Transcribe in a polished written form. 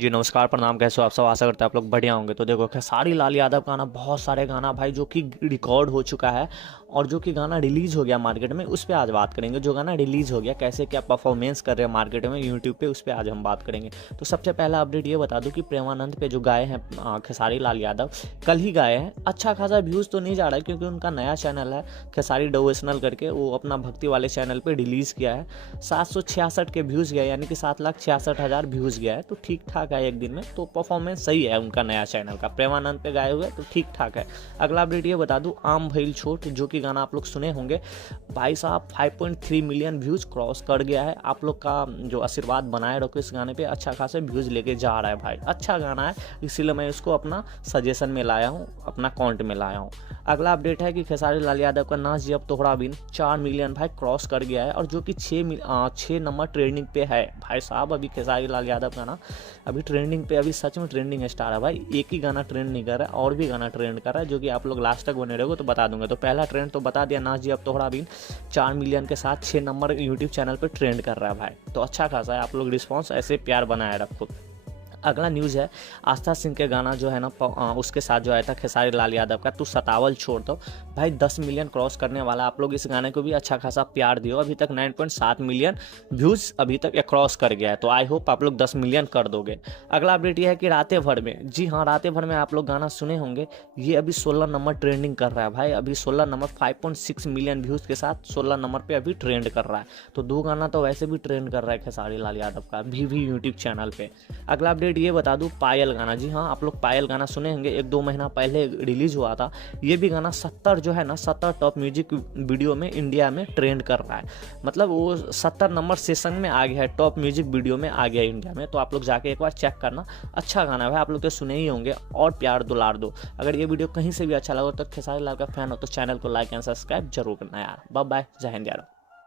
जी नमस्कार, प्रणाम। कैसे हो आप सब? आशा करते हैं आप लोग बढ़िया होंगे। तो देखो, खेसारी लाल यादव का ना बहुत सारे गाना भाई जो कि रिकॉर्ड हो चुका है और जो कि गाना रिलीज़ हो गया मार्केट में, उस पे आज बात करेंगे। जो गाना रिलीज़ हो गया, कैसे क्या परफॉर्मेंस कर रहे हैं मार्केट में यूट्यूब पे, उस पे आज हम बात करेंगे। तो सबसे पहला अपडेट ये बता दूं कि प्रेमानंद पे जो गाए हैं खेसारी लाल यादव, कल ही गाए हैं। अच्छा खासा व्यूज़ तो नहीं जा रहा है क्योंकि उनका नया चैनल है खेसारी डिवोशनल करके, वो अपना भक्ति वाले चैनल पर रिलीज़ किया है। 766 के व्यूज़ गए, यानी कि 7,66,000 व्यूज़ गया है। तो ठीक ठाक है एक दिन में, तो परफॉर्मेंस सही है उनका नया चैनल का। प्रेमानंद पे गाए हुए तो ठीक ठाक है। अगला अपडेट ये बता दूं, आम भइल छोट, जो कि गाना आप लोग सुने होंगे, भाई साहब 5.3 मिलियन व्यूज़ क्रॉस कर गया है। आप लोग का जो आशीर्वाद बनाए रखो इस गाने पे, अच्छा खासे व्यूज़ लेके जा रहा है भाई। अच्छा गाना है, इसीलिए मैं इसको अपना सजेशन में लाया हूँ, अपना कॉन्ट में लाया हूँ। अगला अपडेट है कि खेसारी लाल यादव का नाच जी अब तोहरा बिन 4 मिलियन भाई क्रॉस कर गया है, और जो कि 6 नंबर ट्रेंडिंग पे है भाई साहब। अभी खेसारी लाल यादव का ना अभी ट्रेंडिंग पे, अभी सच में ट्रेंडिंग स्टार है भाई। एक ही गाना ट्रेंड नहीं कर रहा है, और भी गाना ट्रेंड कर रहा है, जो कि आप लोग लास्ट तक बने रहोगे तो बता दूंगा। तो पहला ट्रेंड तो बता दिया, नाच जी अब तोहरा बिन 4 मिलियन के साथ 6 नंबर यूट्यूब चैनल पर ट्रेंड कर रहा है भाई। तो अच्छा खासा है, आप लोग रिस्पॉन्स ऐसे प्यार बनाए रखो। अगला न्यूज़ है आस्था सिंह के गाना जो है ना, उसके साथ जो आया था खेसारी लाल यादव का, तू सतावल छोड़ दो भाई, 10 मिलियन क्रॉस करने वाला। आप लोग इस गाने को भी अच्छा खासा प्यार दियो। अभी तक 9.7 मिलियन व्यूज़ अभी तक क्रॉस कर गया है, तो आई होप आप लोग 10 मिलियन कर दोगे। अगला अपडेट ये है कि रातें भर में, जी हाँ रातें भर में आप लोग गाना सुने होंगे, ये अभी 16 नंबर ट्रेंडिंग कर रहा है भाई। अभी 16 नंबर 5.6 मिलियन व्यूज़ के साथ 16 नंबर पर अभी ट्रेंड कर रहा है। तो दो गाना तो वैसे भी ट्रेंड कर रहा है खेसारी लाल यादव का भी यूट्यूब चैनल पर। अगला अपडेट ये बता दूं, पायल गाना, जी हाँ आप लोग पायल गाना सुने होंगे, 1-2 महीना पहले रिलीज हुआ था। ये भी गाना 70 जो है ना, 70 टॉप म्यूजिक वीडियो में इंडिया में ट्रेंड कर रहा है। मतलब वो 70 नंबर सेशन में आ गया है, टॉप म्यूजिक वीडियो में आ गया है इंडिया में। तो आप लोग जाके एक बार चेक करना, अच्छा गाना है भाई, आप लोग तो सुने ही होंगे। और प्यार दुलार दो। अगर ये वीडियो कहीं से भी अच्छा लगा तो खेसारी लाल का फैन हो तो चैनल को लाइक एंड सब्सक्राइब जरूर करना यार। बाय बाय, जय हिंद यार।